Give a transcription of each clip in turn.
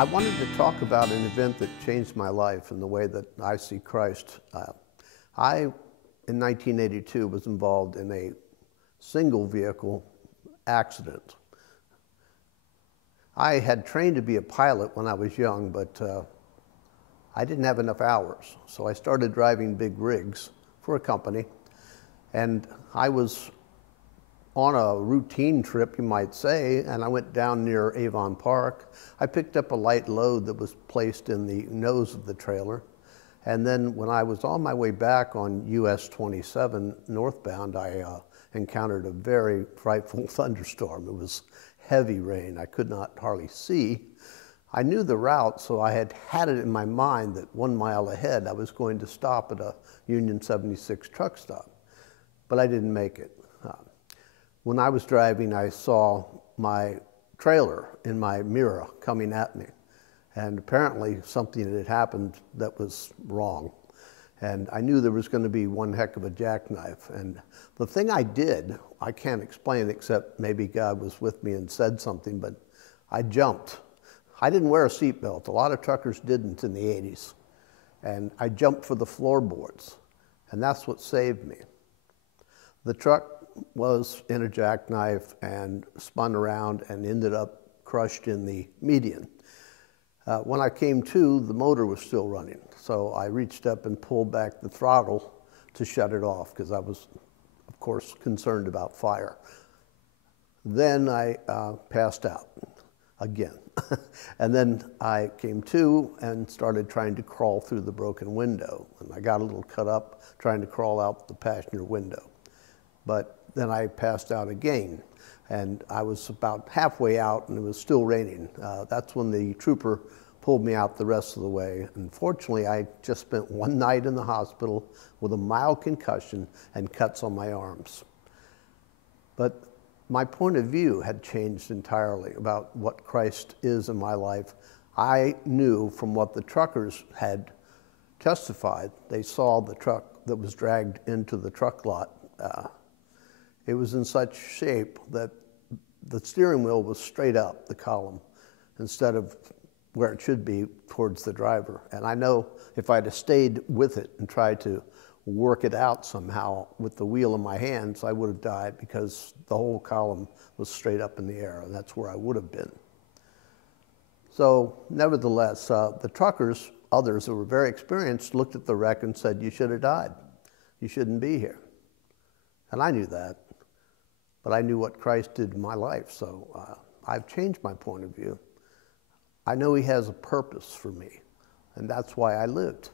I wanted to talk about an event that changed my life and the way that I see Christ. In 1982, was involved in a single vehicle accident. I had trained to be a pilot when I was young, but I didn't have enough hours. So I started driving big rigs for a company, and I was on a routine trip, you might say, and I went down near Avon Park. I picked up a light load that was placed in the nose of the trailer. And then when I was on my way back on US 27 northbound, I encountered a very frightful thunderstorm. It was heavy rain. I could not hardly see. I knew the route, so I had it in my mind that 1 mile ahead I was going to stop at a Union 76 truck stop, but I didn't make it. When I was driving, I saw my trailer in my mirror coming at me. And apparently something had happened that was wrong. And I knew there was going to be one heck of a jackknife. And the thing I did, I can't explain except maybe God was with me and said something, but I jumped. I didn't wear a seatbelt. A lot of truckers didn't in the 80s. And I jumped for the floorboards. And that's what saved me. The truck was in a jackknife and spun around and ended up crushed in the median. When I came to, the motor was still running. So I reached up and pulled back the throttle to shut it off because I was, of course, concerned about fire. Then I passed out again. And then I came to and started trying to crawl through the broken window. And I got a little cut up trying to crawl out the passenger window. But then I passed out again. And I was about halfway out and it was still raining. That's when the trooper pulled me out the rest of the way. Unfortunately, I just spent one night in the hospital with a mild concussion and cuts on my arms. But my point of view had changed entirely about what Christ is in my life. I knew from what the truckers had testified. They saw the truck that was dragged into the truck lot. It was in such shape that the steering wheel was straight up the column instead of where it should be towards the driver. And I know if I'd have stayed with it and tried to work it out somehow with the wheel in my hands, I would have died because the whole column was straight up in the air, and that's where I would have been. So nevertheless, the truckers, others who were very experienced, looked at the wreck and said, "You should have died. You shouldn't be here." And I knew that. But I knew what Christ did in my life, so I've changed my point of view. I know he has a purpose for me, and that's why I lived.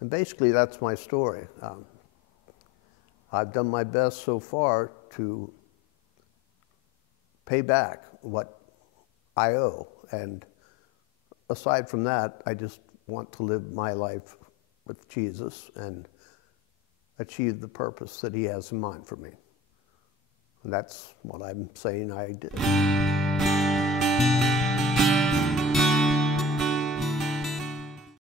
And basically, that's my story. I've done my best so far to pay back what I owe, and aside from that, I just want to live my life with Jesus and achieve the purpose that he has in mind for me. And that's what I'm saying I did.